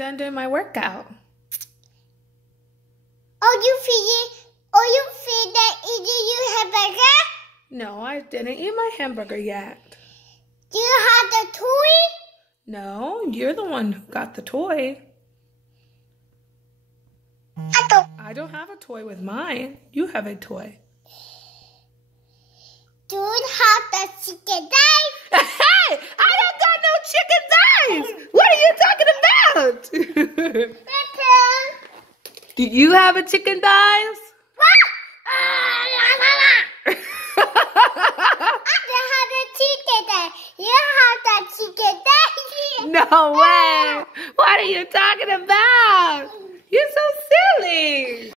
done doing my workout. You feed that eating your hamburger? No, I didn't eat my hamburger yet. Do you have the toy? No, you're the one who got the toy. I don't have a toy with mine. You have a toy. Do you have the chicken knife? Hey! I don't got no chicken knives! What are you talking about? Do you have a chicken knife? I don't have the chicken knife. You have the chicken knife. No way! What are you talking about? You're so silly!